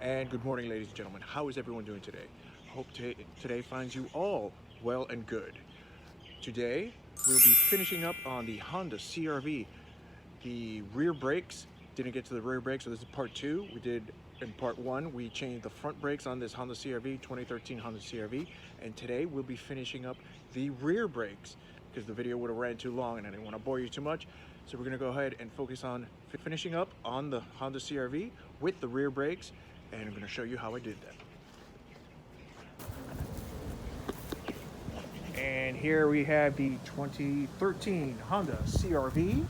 And good morning, ladies and gentlemen. How is everyone doing today? Hope today finds you all well and good. Today, we'll be finishing up on the Honda CR-V. The rear brakes, didn't get to the rear brakes, so this is part two. We did in part one, we changed the front brakes on this Honda CR-V, 2013 Honda CR-V. And today, we'll be finishing up the rear brakes because the video would have ran too long and I didn't want to bore you too much. So we're gonna go ahead and focus on finishing up on the Honda CR-V with the rear brakes. And I'm going to show you how I did that. And here we have the 2013 Honda CR-V.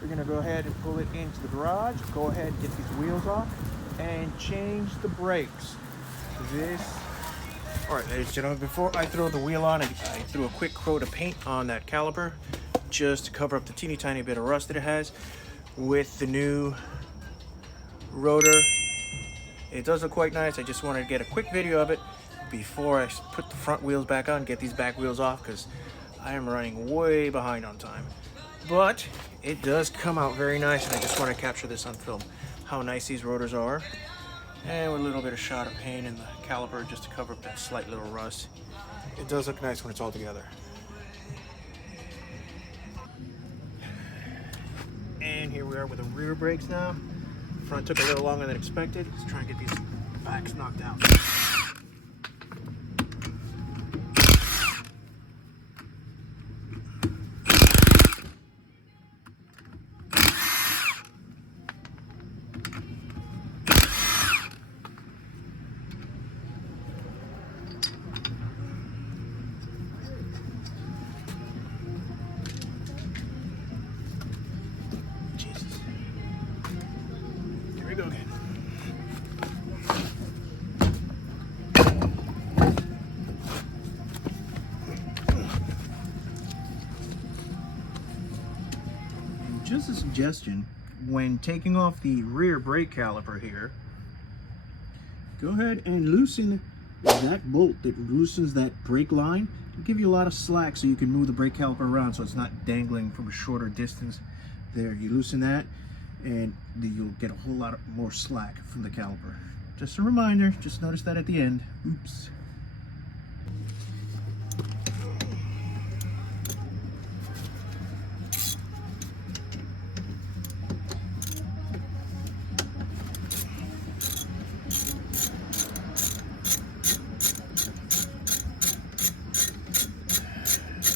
We're going to go ahead and pull it into the garage. Go ahead and get these wheels off and change the brakes. Alright, ladies and gentlemen, before I throw the wheel on, I threw a quick coat of paint on that caliper just to cover up the teeny tiny bit of rust that it has. With the new rotor, it does look quite nice. I just wanted to get a quick video of it before I put the front wheels back on, get these back wheels off, because I am running way behind on time. But it does come out very nice, and I just want to capture this on film, how nice these rotors are. And with a little bit of shot of paint in the caliper just to cover up that slight little rust. It does look nice when it's all together. And here we are with the rear brakes now. Front took a little longer than expected. Let's try and get these backs knocked out. Jesus. Here we go again. Just a suggestion, when taking off the rear brake caliper here, go ahead and loosen that bolt that loosens that brake line. It'll give you a lot of slack so you can move the brake caliper around so it's not dangling from a shorter distance. There, you loosen that and you'll get a whole lot more slack from the caliper. Just a reminder, just notice that at the end. Oops.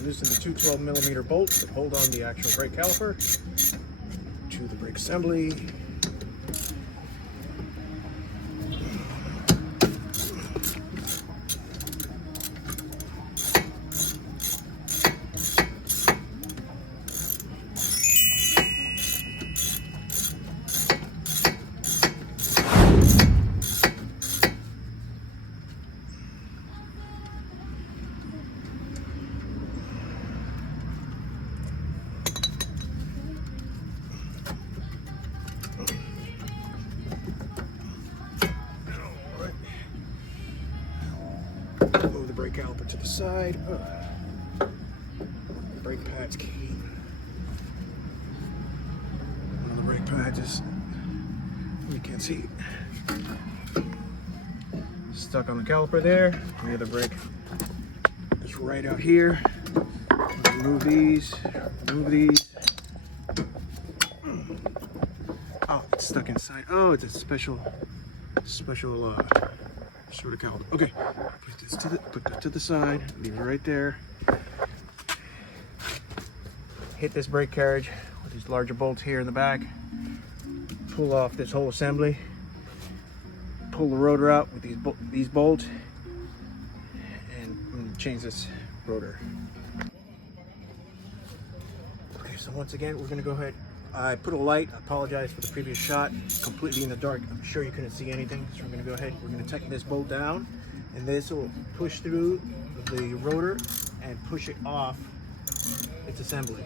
Loosen the two 12mm bolts that hold on the actual brake caliper to the brake assembly. Move the brake caliper to the side. Brake pad's key. One of the brake pads is, you can't see, stuck on the caliper there. The other brake is right out here. Remove these, remove these. Oh, it's stuck inside. Oh, it's a special sort of caliper. Okay, put that to the side, leave it right there. Hit this brake carriage with these larger bolts here in the back. Pull off this whole assembly. Pull the rotor out with these bolts, and change this rotor. Okay, so once again, we're gonna go ahead. I put a light. I apologize for the previous shot. Completely in the dark. I'm sure you couldn't see anything. So we're going to go ahead. We're going to tighten this bolt down, and this will push through the rotor and push it off its assembly.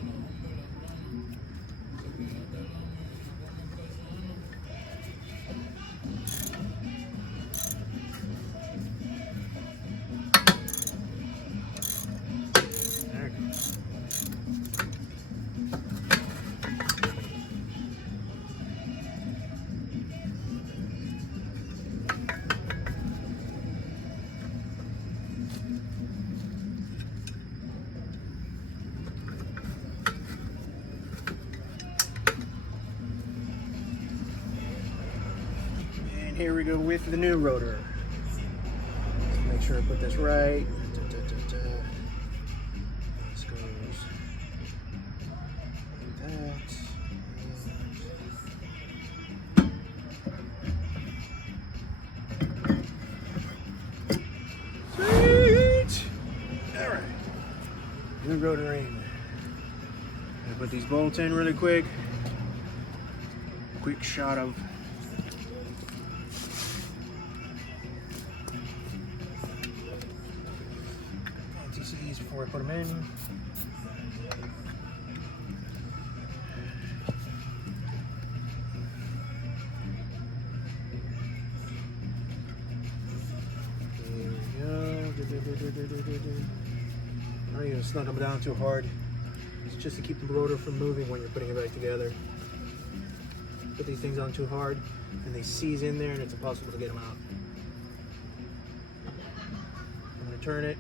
There it goes. here we go with the new rotor. Make sure I put this right. This goes like that. Sweet! Alright. New rotor in. I put these bolts in really quick. Quick shot of anti-seize before I put them in. I don't even snug them down too hard. It's just to keep the rotor from moving when you're putting it back together. Put these things on too hard and they seize in there and it's impossible to get them out. I'm going to turn it,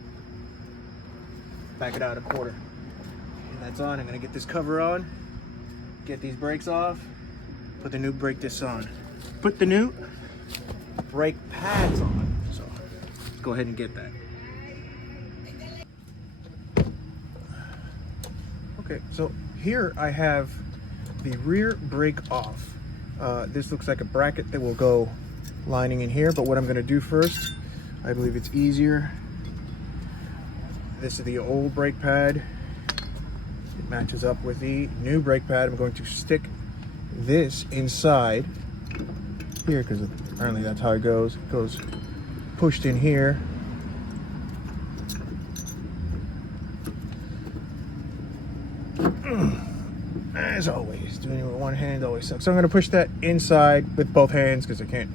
back it out a quarter. And that's on. I'm going to get this cover on, get these brakes off, put the new brake discs on. Put the new brake pads on. So let's go ahead and get that. Okay, so here I have the rear brake off. This looks like a bracket that will go lining in here, but what I'm going to do first, I believe it's easier. This is the old brake pad. It matches up with the new brake pad. I'm going to stick this inside here because apparently that's how it goes. It goes pushed in here. As always, doing it with one hand always sucks. So I'm going to push that inside with both hands because I can't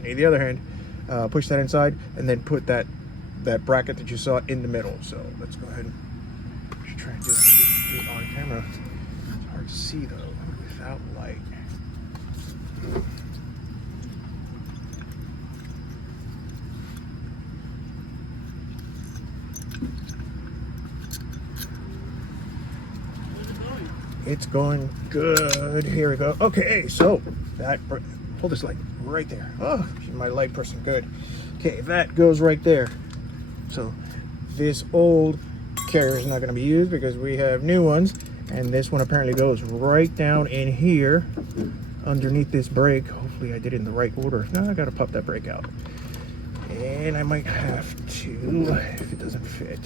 need the other hand. Push that inside and then put that bracket that you saw in the middle. So let's go ahead and try and do it on camera. It's hard to see though without light. It's going good. Here we go. Okay, so that, pull this light right there. Oh, she's my light person. Good. Okay, that goes right there. So this old carrier is not going to be used because we have new ones, and this one apparently goes right down in here underneath this brake. Hopefully I did it in the right order. Now I got to pop that brake out, and I might have to if it doesn't fit.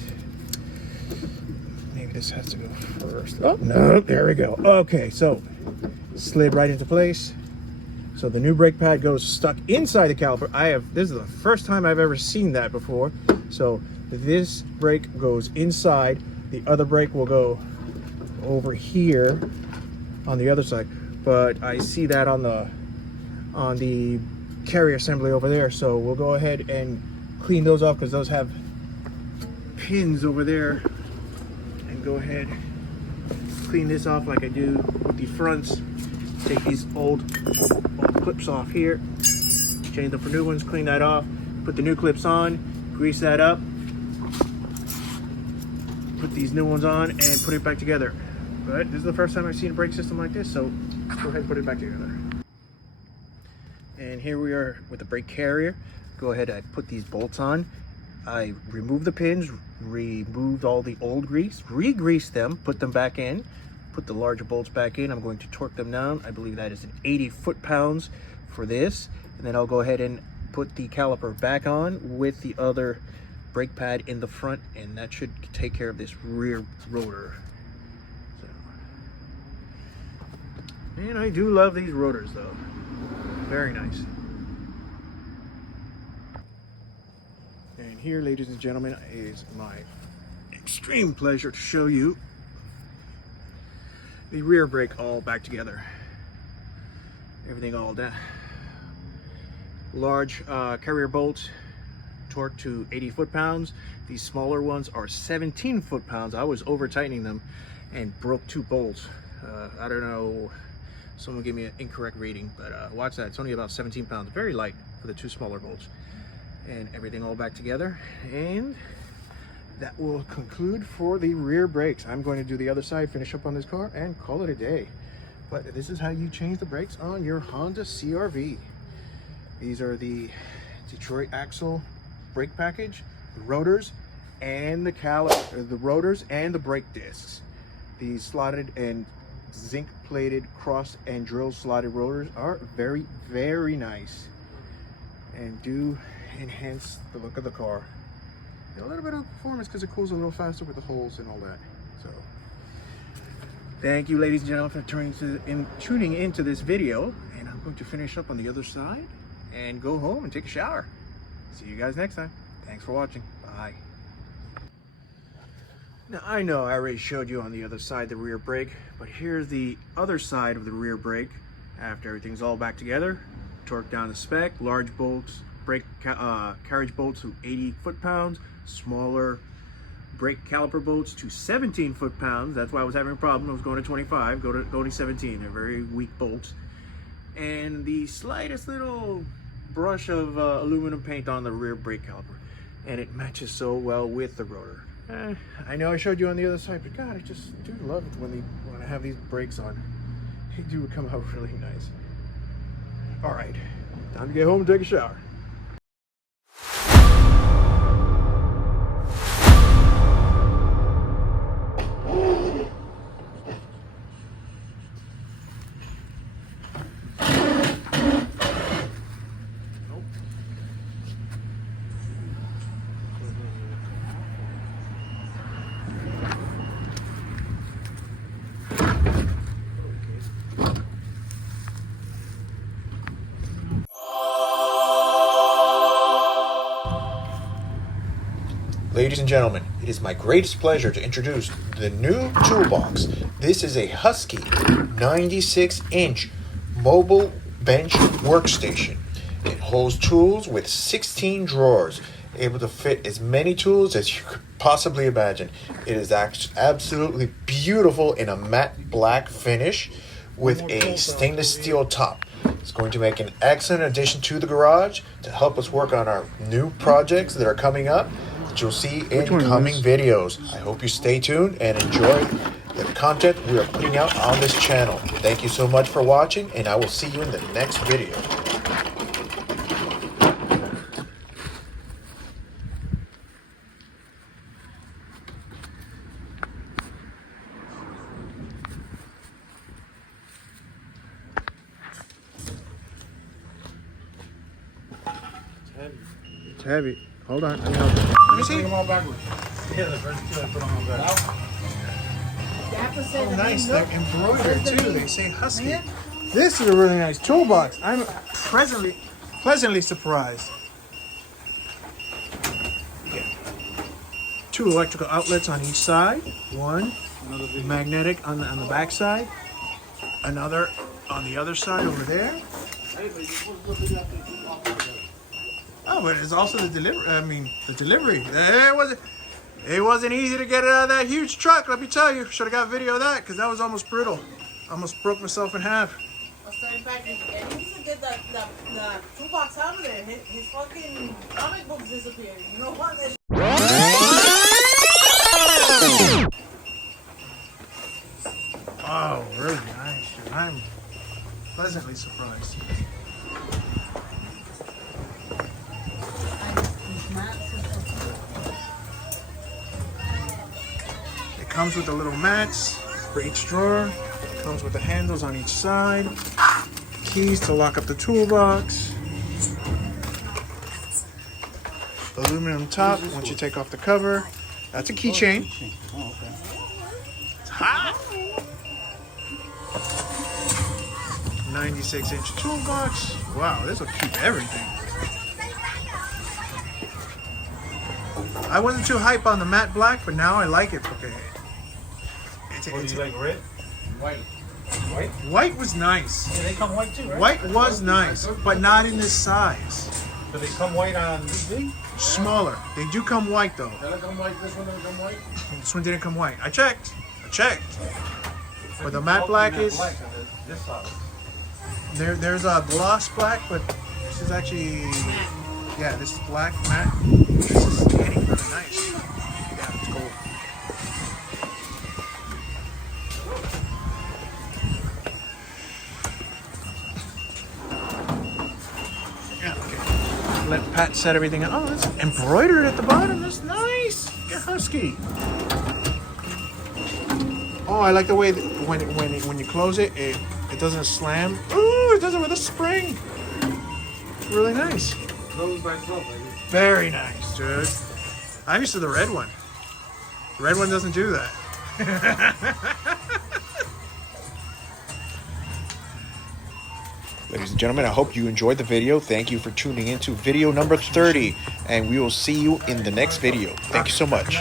Maybe this has to go first. Oh, no, there we go. Okay, so slid right into place. So the new brake pad goes stuck inside the caliper. This is the first time I've ever seen that before. So this brake goes inside. The other brake will go over here on the other side. But I see that on the carrier assembly over there. So we'll go ahead and clean those off because those have pins over there. Go ahead, clean this off like I do with the fronts. Take these old clips off here, change them for new ones, clean that off, put the new clips on, grease that up, put these new ones on, and put it back together. But this is the first time I've seen a brake system like this, so let's go ahead and put it back together. And here we are with the brake carrier. Go ahead and put these bolts on. I removed the pins, removed all the old grease, re-greased them, put them back in, put the larger bolts back in. I'm going to torque them down. I believe that is an 80 foot-pounds for this. And then I'll go ahead and put the caliper back on with the other brake pad in the front, and that should take care of this rear rotor. So. And I do love these rotors though. Very nice. And here, ladies and gentlemen, is my extreme pleasure to show you the rear brake all back together. Everything all done. Large carrier bolts torqued to 80 foot-pounds. These smaller ones are 17 foot-pounds. I was over tightening them and broke 2 bolts. I don't know, someone gave me an incorrect reading, but watch that. It's only about 17 pounds. Very light for the 2 smaller bolts. And everything all back together, and that will conclude for the rear brakes. I'm going to do the other side, finish up on this car, and call it a day. But this is how you change the brakes on your Honda CR-V. These are the Detroit axle brake package, the rotors, and the rotors and the brake discs. These slotted and zinc plated cross and drill slotted rotors are very, very nice and do enhance the look of the car. A little bit of performance because it cools a little faster with the holes and all that. So thank you, ladies and gentlemen, for tuning into this video, and I'm going to finish up on the other side and go home and take a shower. See you guys next time. Thanks for watching. Bye. Now, I know I already showed you on the other side the rear brake, but here's the other side of the rear brake after everything's all back together. Torque down the spec, large bolts, brake carriage bolts to 80 foot-pounds, smaller brake caliper bolts to 17 foot-pounds. That's why I was having a problem. I was going to 25, going to 17. They're very weak bolts. And the slightest little brush of aluminum paint on the rear brake caliper. And it matches so well with the rotor. I know I showed you on the other side, but God, I just do love it when I have these brakes on. They do come out really nice. All right, time to get home and take a shower. Ladies and gentlemen, it is my greatest pleasure to introduce the new Toolbox. This is a Husky 96-inch mobile bench workstation. It holds tools with 16 drawers, able to fit as many tools as you could possibly imagine. It is absolutely beautiful in a matte black finish with a stainless steel top. It's going to make an excellent addition to the garage to help us work on our new projects that are coming up. You'll see in coming videos. I hope you stay tuned and enjoy the content we are putting out on this channel. Thank you so much for watching, and I will see you in the next video. It's heavy. Hold on. Let me see. Put them all backwards. Yeah, the first two I put them all backwards. Oh, nice. They're embroidered too. They say Husky. This is a really nice toolbox. I'm pleasantly surprised. Okay. 2 electrical outlets on each side. One magnetic on the back side. Another on the other side over there. Oh, but it's also the delivery. The delivery. It wasn't easy to get it out of that huge truck. Let me tell you. Should have got video of that because that was almost brutal. Almost broke myself in half. In fact, and he used to get the toolbox out of there. His fucking comic books disappeared. You know what? Oh, really nice. I'm pleasantly surprised. It comes with the little mats for each drawer. It comes with the handles on each side. Keys to lock up the toolbox. Aluminum top once you take off the cover. That's a keychain. It's hot. 96-inch toolbox. Wow, this will keep everything. I wasn't too hype on the matte black, but now I like it. Okay. Do you like red? White. White? White was nice. Yeah, they come white too, right? White was nice, but not in this size. Do they come white on this big? Smaller. They do come white though. They come white. This one doesn't come white. This one didn't come white. I checked. But the matte black is. This side. There's a gloss black, but this is actually. Yeah, this is black matte. This is getting really nice. Yeah, it's cool. Yeah, let Pat set everything up. Oh, it's embroidered at the bottom. That's nice. Get Husky. Oh, I like the way that when you close it, it doesn't slam. Ooh, it does it with a spring. Really nice. Close by itself, baby. Very nice, dude. I'm used to the red one. The red one doesn't do that. Ladies and gentlemen, I hope you enjoyed the video. Thank you for tuning in to video number 30, and we will see you in the next video. Thank you so much.